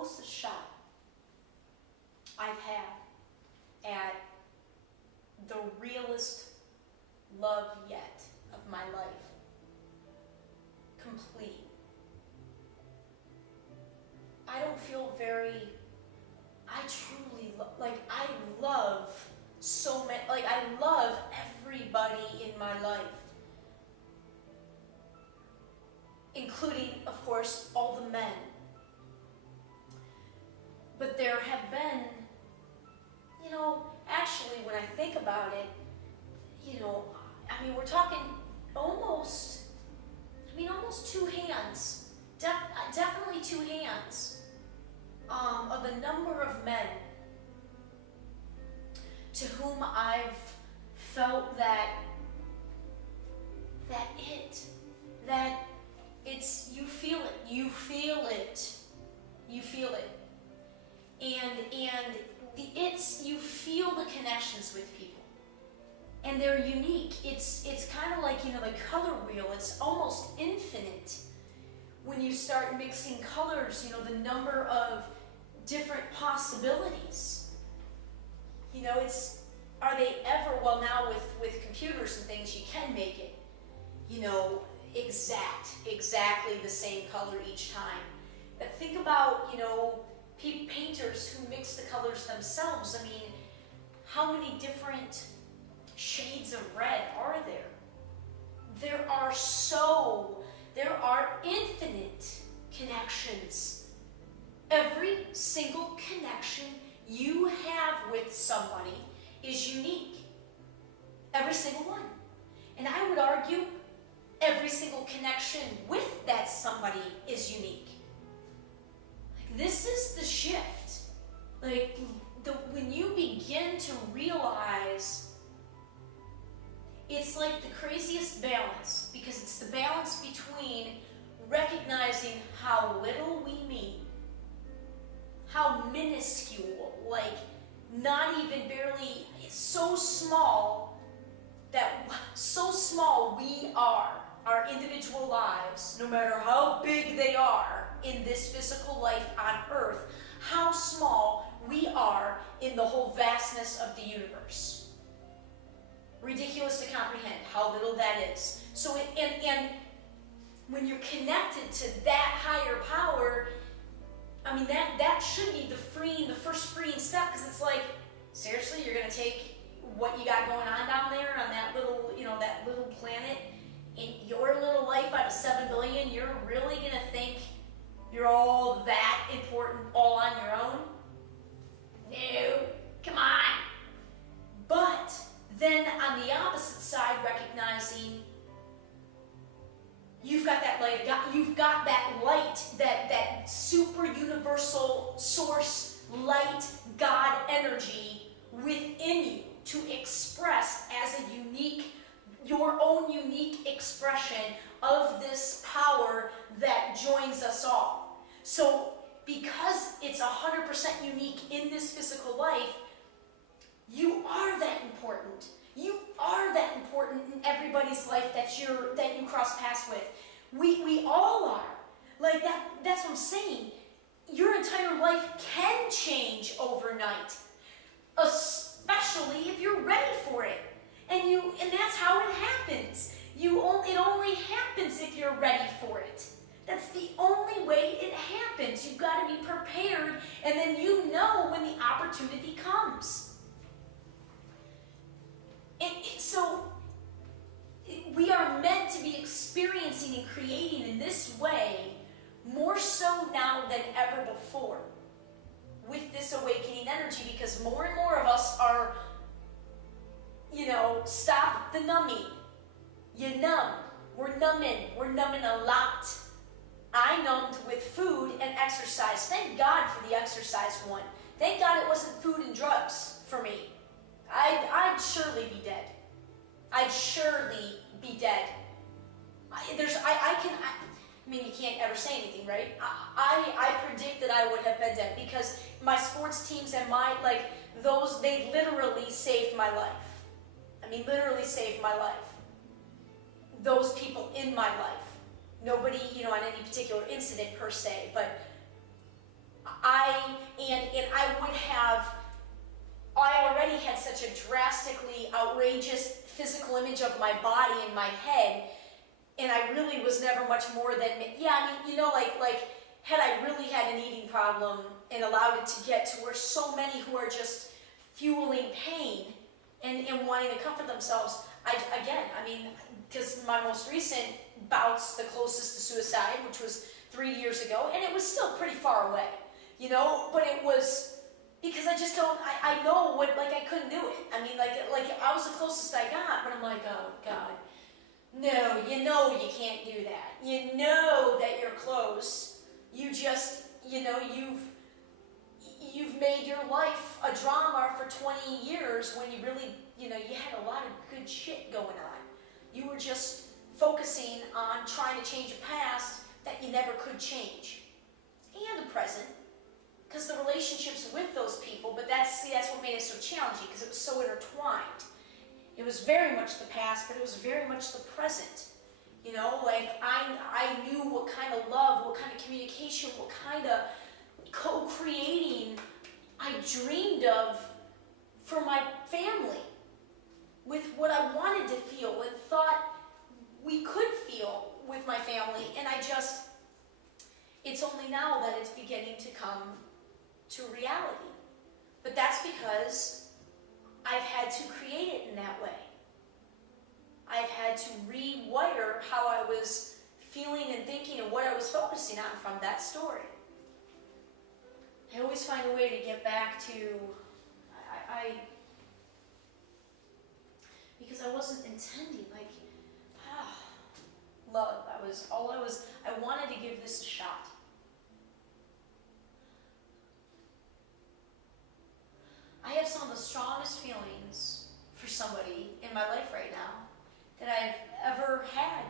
closest shot I've had at the realest love yet of my life. Complete. I don't feel very, I truly, I love so many, I love everybody in my life. Including, of course, all the men. But there have been, actually when I think about it, we're talking almost 2 hands, definitely 2 hands of the number of men to whom I've felt that it's, you feel it. And you feel the connections with people. And they're unique. It's kind of like, the color wheel. It's almost infinite when you start mixing colors, the number of different possibilities. Are they ever, well now with computers and things, you can make it, exactly the same color each time. But think about, painters who mix the colors themselves. How many different shades of red are there? There are infinite connections. Every single connection you have with somebody is unique. Every single one. And I would argue every single connection with that somebody is unique. This is the shift. When you begin to realize, it's like the craziest balance, because it's the balance between recognizing how little we mean, how minuscule, not even barely, it's so small we are, our individual lives, no matter how big they are in this physical life on earth, how small we are in the whole vastness of the universe. Ridiculous to comprehend how little that is. So, and when you're connected to that higher power, that should be the first freeing step, because it's like, seriously, you're going to take what you got going on down there on that little, that little planet, in your little life out of 7 billion, you're really going to think you're all that important all on your own? No, come on. But then on the opposite side, recognizing you've got that light, that super universal source light, God energy within you to express as your own unique expression of this power that joins us all. So because it's 100% unique in this physical life, you are that important. You are that important in everybody's life that you cross paths with. We all are. That's what I'm saying. Your entire life can change overnight, especially if you're ready for it. And that's how it happens. It only happens if you're ready for it. That's the only way it happens. You've got to be prepared, and then when the opportunity comes. So we are meant to be experiencing and creating in this way more so now than ever before with this awakening energy, because more and more of us are, stop the numbing. You numb. We're numbing a lot. I numbed with food and exercise. Thank God for the exercise one. Thank God it wasn't food and drugs for me. I'd surely be dead. You can't ever say anything, right? I predict that I would have been dead, because my sports teams and they literally saved my life. Literally saved my life. Those people in my life. Nobody, on any particular incident per se, but drastically outrageous physical image of my body in my head, and I really was never much more than, yeah, I mean, you know, like had I really had an eating problem and allowed it to get to where so many who are just fueling pain and wanting to comfort themselves, I mean, because my most recent bouts, the closest to suicide, which was 3 years ago, and it was still pretty far away, you know, but it was because I just don't, I know what, like, I couldn't do it. I mean, like I was the closest I got, but I'm like, oh God, no, you know you can't do that. You know that you're close. You just, you know, you've made your life a drama for 20 years when you really, you know, you had a lot of good shit going on. You were just focusing on trying to change a past that you never could change. And the present, because the relationships with those people, but that's what made it so challenging, because it was so intertwined. It was very much the past, but it was very much the present. You know, like I knew what kind of love, what kind of communication, what kind of co-creating I dreamed of for my family, with what I wanted to feel and thought we could feel with my family, and it's only now that it's beginning to come to reality. But that's because I've had to create it in that way. I've had to rewire how I was feeling and thinking and what I was focusing on from that story. I always find a way to get back to, because I wasn't intending, love, I wanted to give this a shot. I have some of the strongest feelings for somebody in my life right now that I've ever had